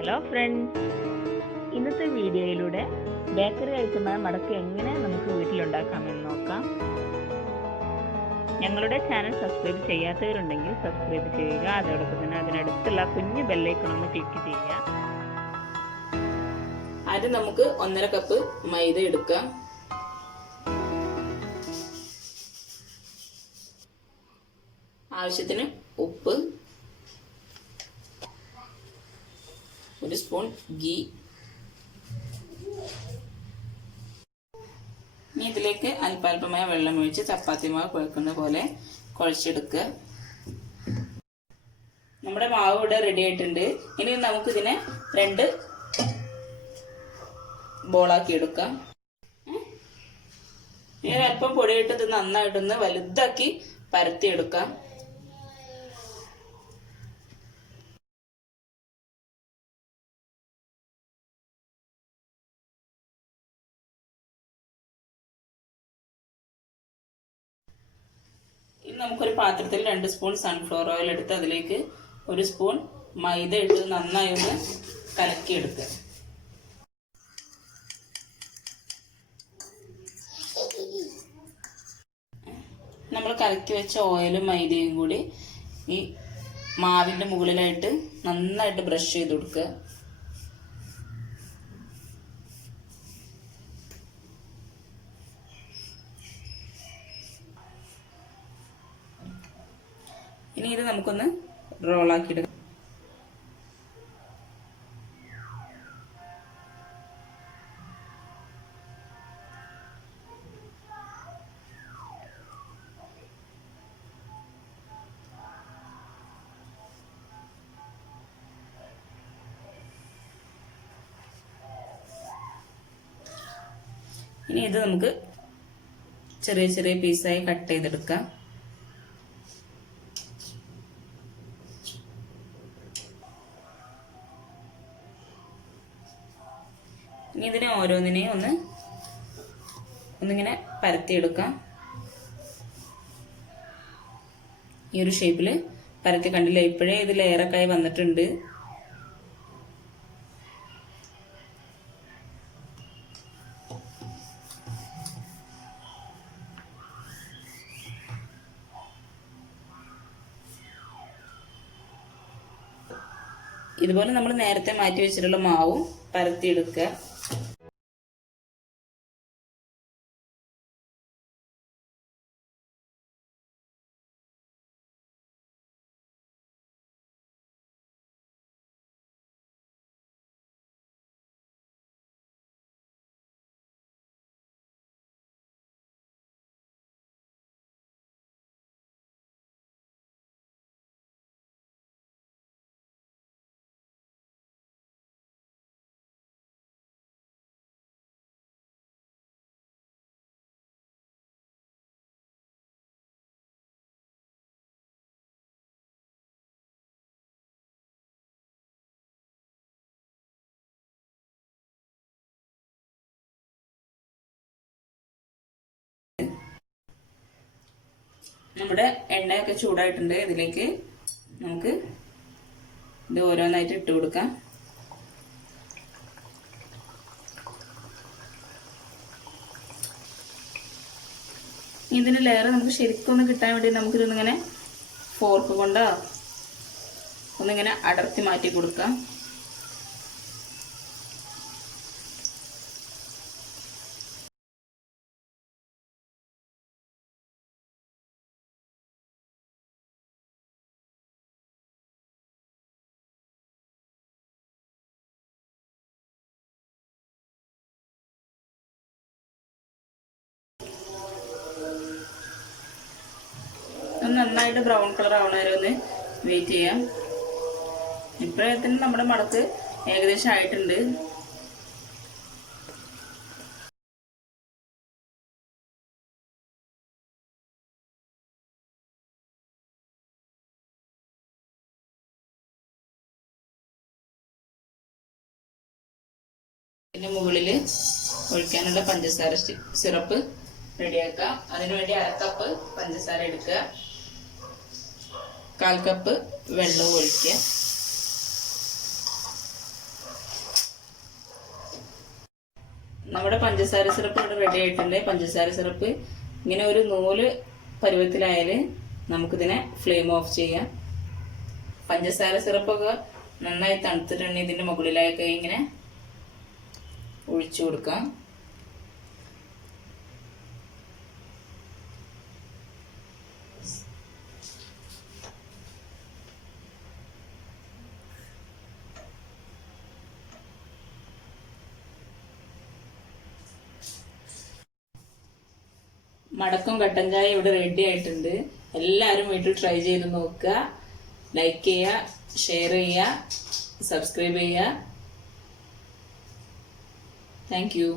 Hello friends, ഇന്നത്തെ വീഡിയോയിലൂടെ bakery ഐറ്റമായ മടക്ക് എങ്ങനെ നമുക്ക് വീട്ടിലുണ്ടാക്കാമെന്ന് നോക്കാം. ഞങ്ങളുടെ ചാനൽ സബ്സ്ക്രൈബ് ചെയ്യാത്തവരുണ്ടെങ്കിൽ സബ്സ്ക്രൈബ് ചെയ്യുക. അതോടൊപ്പം തന്നെ അതിനടുത്തുള്ള കുഞ്ഞു ബെല്ലൈക്കൺ ഒന്ന് ക്ലിക്ക് ചെയ്യുക. ആദ്യം നമുക്ക് 1.5 കപ്പ് മൈദ എടുക്കാം. ആവശ്യത്തിന് ഉപ്പ്, 1 സ്പൂൺ ഗീ. ഇനി ഇതിലേക്ക് അല്പാൽപമായ വെള്ളം ഒഴിച്ച് ചപ്പാത്തി മാവ് കുഴക്കുന്ന പോലെ കുഴച്ചെടുക്കുക. നമ്മുടെ മാവ് ഇവിടെ റെഡി ആയിട്ടുണ്ട്. ഇനി നമുക്കിതിനെ 2 ബോളാക്കി എടുക്കാം. ഇനി അല്പം പൊടിയിട്ട് ഇത് നന്നായിട്ടൊന്ന് വലുതാക്കി പരത്തിയെടുക്കാം. ഇനി നമുക്കൊരു പാത്രത്തിൽ 2 സ്പൂൺ സൺഫ്ലവർ ഓയിൽ എടുത്ത് അതിലേക്ക് 1 സ്പൂൺ മൈദ ഇട്ട് നന്നായി ഒന്ന് കലക്കിയെടുക്കുക. നമ്മൾ കലക്കി വെച്ച ഓയിലും മൈദയും കൂടി ഈ മാവിൻ്റെ മുകളിലായിട്ട് നന്നായിട്ട് ബ്രഷ് ചെയ്ത് കൊടുക്കുക. ഇനി ഇത് നമുക്കൊന്ന് റോളാക്കി എടുക്കാം. ഇനി ഇത് നമുക്ക് ചെറിയ ചെറിയ പീസായി കട്ട് ചെയ്തെടുക്കാം. ഇനി ഇതിനെ ഓരോന്നിനെയും ഒന്നിങ്ങനെ പരത്തിയെടുക്കാം. ഈ ഒരു ഷേപ്പിൽ പരത്തി കണ്ടില്ല, ഇപ്പോഴേ ഇത് ലെയറൊക്കെ ആയി വന്നിട്ടുണ്ട്. ഇതുപോലെ നമ്മൾ നേരത്തെ മാറ്റി വെച്ചിട്ടുള്ള മാവും പരത്തിയെടുക്കുക. നമ്മുടെ എണ്ണയൊക്കെ ചൂടായിട്ടുണ്ട്. ഇതിലേക്ക് നമുക്ക് ഇത് ഓരോന്നായിട്ട് ഇട്ട് കൊടുക്കാം. ഇതിന് ലെയർ നമുക്ക് ശരിക്കും ഒന്ന് കിട്ടാൻ വേണ്ടി നമുക്കിതൊന്നിങ്ങനെ ഫോർക്ക് കൊണ്ട് ഒന്നിങ്ങനെ അടർത്തി മാറ്റി കൊടുക്കാം. നന്നായിട്ട് ബ്രൗൺ കളർ ആവണ വരെ ഒന്ന് വെയിറ്റ് ചെയ്യാം. ഇപ്പോഴത്തേനും നമ്മുടെ മടക്ക് ഏകദേശം ആയിട്ടുണ്ട്. ഇതിന്റെ മുകളിൽ ഒഴിക്കാനുള്ള പഞ്ചസാര സിറപ്പ് റെഡിയാക്കാം. അതിനുവേണ്ടി 1/2 കപ്പ് പഞ്ചസാര എടുക്കുക. 1/4 കപ്പ് വെള്ളവും ഒഴിക്കുക. നമ്മുടെ പഞ്ചസാര സിറപ്പ് ഇവിടെ റെഡി ആയിട്ടുണ്ട്. പഞ്ചസാര സിറപ്പ് ഇങ്ങനെ ഒരു നൂല് പരുവത്തിലായാൽ നമുക്കിതിനെ ഫ്ലെയിം ഓഫ് ചെയ്യാം. പഞ്ചസാര സിറപ്പൊക്കെ നന്നായി തണുത്തിട്ടുണ്ടെങ്കിൽ ഇതിന്റെ മുകളിലായൊക്കെ ഇങ്ങനെ ഒഴിച്ചു കൊടുക്കാം. മടക്കും കട്ടൻ ചായ ഇവിടെ റെഡി ആയിട്ടുണ്ട്. എല്ലാവരും വീട്ടിൽ ട്രൈ ചെയ്ത് നോക്കുക. ലൈക്ക് ചെയ്യുക, ഷെയർ ചെയ്യുക, സബ്സ്ക്രൈബ് ചെയ്യുക. Thank you.